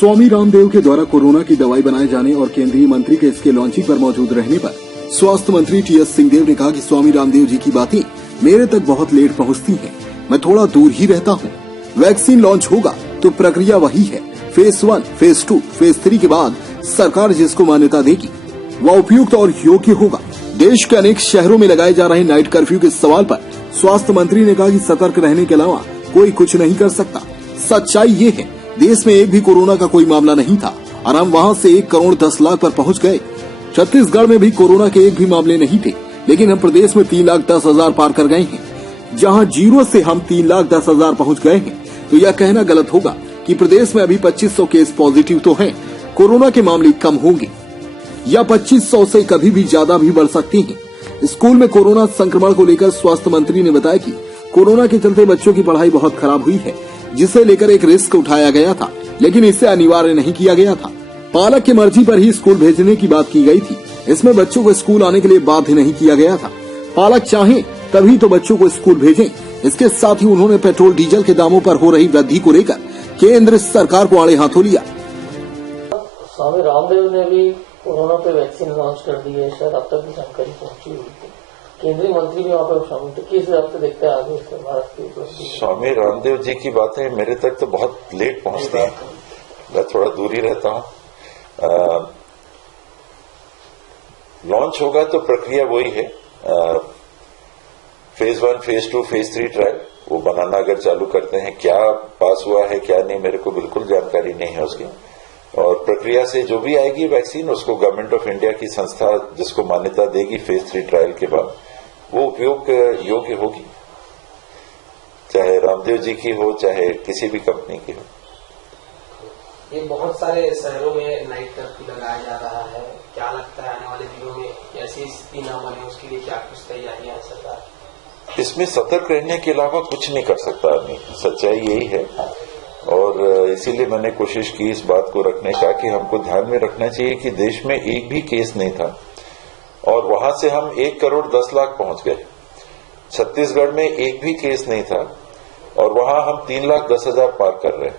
स्वामी रामदेव के द्वारा कोरोना की दवाई बनाए जाने और केंद्रीय मंत्री के इसके लॉन्चिंग पर मौजूद रहने पर स्वास्थ्य मंत्री टी.एस. सिंहदेव ने कहा कि स्वामी रामदेव जी की बातें मेरे तक बहुत लेट पहुंचती हैं। मैं थोड़ा दूर ही रहता हूं। वैक्सीन लॉन्च होगा तो प्रक्रिया वही है। फेज 1, फेज 2, फेज 3 के बाद सरकार जिसको मान्यता देगी वह उपयुक्त और योग्य होगा। देश के अनेक शहरों में लगाए जा रहे नाइट कर्फ्यू के सवाल पर स्वास्थ्य मंत्री ने कहा कि सतर्क रहने के अलावा कोई कुछ नहीं कर सकता। सच्चाई ये है, देश में एक भी कोरोना का कोई मामला नहीं था और हम वहां से 1 करोड़ 10 लाख पर पहुंच गए। छत्तीसगढ़ में भी कोरोना के एक भी मामले नहीं थे, लेकिन हम प्रदेश में 3,10,000 पार कर गए हैं। जहां 0 से हम 3,10,000 पहुंच गए हैं, तो यह कहना गलत होगा कि प्रदेश में अभी 2500 केस पॉजिटिव तो हैं। कोरोना के मामले कम होंगे या 2500 से कभी भी ज्यादा भी बढ़ सकते हैं। स्कूल में कोरोना संक्रमण को लेकर स्वास्थ्य मंत्री ने बताया कि कोरोना के चलते बच्चों की पढ़ाई बहुत खराब हुई है, जिसे लेकर एक रिस्क उठाया गया था, लेकिन इसे अनिवार्य नहीं किया गया था। पालक की मर्जी पर ही स्कूल भेजने की बात की गई थी। इसमें बच्चों को स्कूल आने के लिए बाध्य नहीं किया गया था। पालक चाहें तभी तो बच्चों को स्कूल भेजें। इसके साथ ही उन्होंने पेट्रोल डीजल के दामों पर हो रही वृद्धि को लेकर केंद्र सरकार को आड़े हाथों लिया। स्वामी रामदेव ने भी कोरोना पे वैक्सीन लॉन्च कर दी है, शायद अब तक भी जानकारी पहुंची हुई थी। केंद्रीय मंत्री भी वहाँ पर शामिल थे। किस हिसाब से देखते हैं आगे इसके भारत की? स्वामी रामदेव जी की बातें मेरे तक तो बहुत लेट पहुंचती हैं। मैं थोड़ा दूर ही रहता हूं। लॉन्च होगा तो प्रक्रिया वही है। फेज 1, फेज 2, फेज 3 ट्रायल वो बनाना अगर चालू करते हैं, क्या पास हुआ है क्या नहीं मेरे को बिल्कुल जानकारी नहीं है उसकी। और प्रक्रिया से जो भी आएगी वैक्सीन, उसको गवर्नमेंट ऑफ इंडिया की संस्था जिसको मान्यता देगी फेज 3 ट्रायल के बाद, वो उपयोग योग्य होगी, चाहे रामदेव जी की हो चाहे किसी भी कंपनी की हो। ये बहुत सारे शहरों में नाइट कर्फ्यू लगाया जा रहा है। क्या लगता है आने वाले दिनों में ऐसी स्थिति न बने, उसके लिए क्या कुछ तैयारियां है सरकार? इसमें सतर्क रहने के अलावा कुछ नहीं कर सकता आदमी, सच्चाई यही है। और इसीलिए मैंने कोशिश की इस बात को रखने का कि हमको ध्यान में रखना चाहिए कि देश में एक भी केस नहीं था और वहां से हम 1 करोड़ 10 लाख पहुंच गए। छत्तीसगढ़ में एक भी केस नहीं था और वहां हम 3,10,000 पार कर रहे हैं।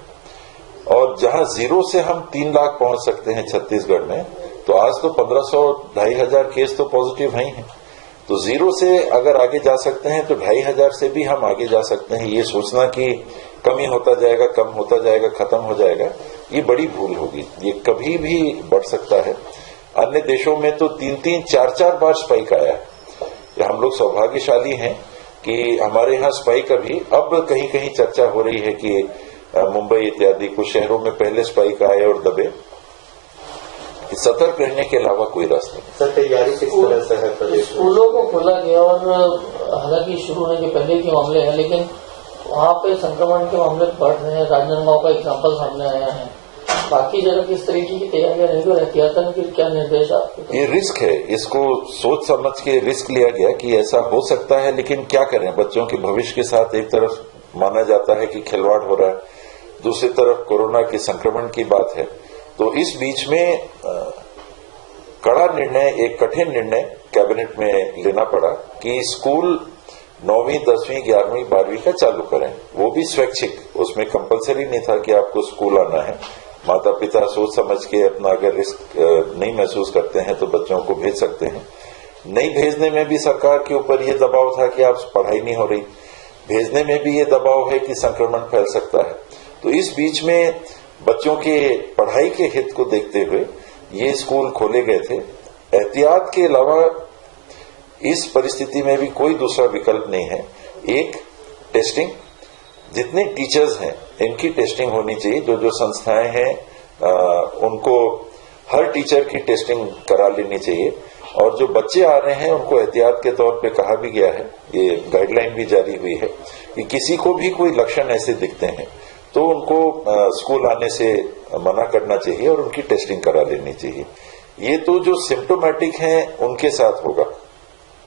और जहां 0 से हम 3 लाख पहुंच सकते हैं छत्तीसगढ़ में, तो आज तो 1,500-2,500 केस तो पॉजिटिव हैं ही। तो 0 से अगर आगे जा सकते हैं तो 2,500 से भी हम आगे जा सकते हैं। ये सोचना कि कमी होता जाएगा, कम होता जाएगा, खत्म हो जाएगा, ये बड़ी भूल होगी। ये कभी भी बढ़ सकता है। अन्य देशों में तो 3-3, 4-4 बार स्पाइक आया है। हम लोग सौभाग्यशाली हैं कि हमारे यहाँ स्पाइक अभी अब कहीं कहीं चर्चा हो रही है कि मुंबई इत्यादि कुछ शहरों में पहले स्पाइक आए और दबे। सतर्क रहने के अलावा कोई रास्ता नहीं। सर, तैयारी किस तरह से है प्रदेश में? स्कूलों को खोला गया और हालांकि शुरू होने के पहले के मामले हैं, लेकिन वहाँ पे संक्रमण के मामले बढ़ रहे हैं। राजनांदगांव का एग्जाम्पल सामने आया है। बाकी जगह किस तरीके की तैयारियां रहेगी और एहतियातन के क्या निर्देश आपके? ये रिस्क है, इसको सोच समझ के रिस्क लिया गया कि ऐसा हो सकता है, लेकिन क्या करें, बच्चों के भविष्य के साथ एक तरफ माना जाता है कि खिलवाड़ हो रहा है, दूसरी तरफ कोरोना के संक्रमण की बात है। तो इस बीच में कड़ा निर्णय, एक कठिन निर्णय कैबिनेट में लेना पड़ा कि स्कूल 9वीं, 10वीं, 11वीं, 12वीं का चालू करें, वो भी स्वैच्छिक। उसमें कंपलसरी नहीं था कि आपको स्कूल आना है। माता पिता सोच समझ के अपना अगर रिस्क नहीं महसूस करते हैं तो बच्चों को भेज सकते हैं। नहीं भेजने में भी सरकार के ऊपर ये दबाव था कि आप पढ़ाई नहीं हो रही, भेजने में भी ये दबाव है कि संक्रमण फैल सकता है। तो इस बीच में बच्चों के पढ़ाई के हित को देखते हुए ये स्कूल खोले गए थे। एहतियात के अलावा इस परिस्थिति में भी कोई दूसरा विकल्प नहीं है। एक, टेस्टिंग, जितने टीचर्स हैं इनकी टेस्टिंग होनी चाहिए। जो जो संस्थाएं हैं उनको हर टीचर की टेस्टिंग करा लेनी चाहिए। और जो बच्चे आ रहे हैं उनको एहतियात के तौर पे कहा भी गया है, ये गाइडलाइन भी जारी हुई है कि किसी को भी कोई लक्षण ऐसे दिखते हैं तो उनको स्कूल आने से मना करना चाहिए और उनकी टेस्टिंग करा लेनी चाहिए। ये तो जो सिम्टोमेटिक हैं उनके साथ होगा।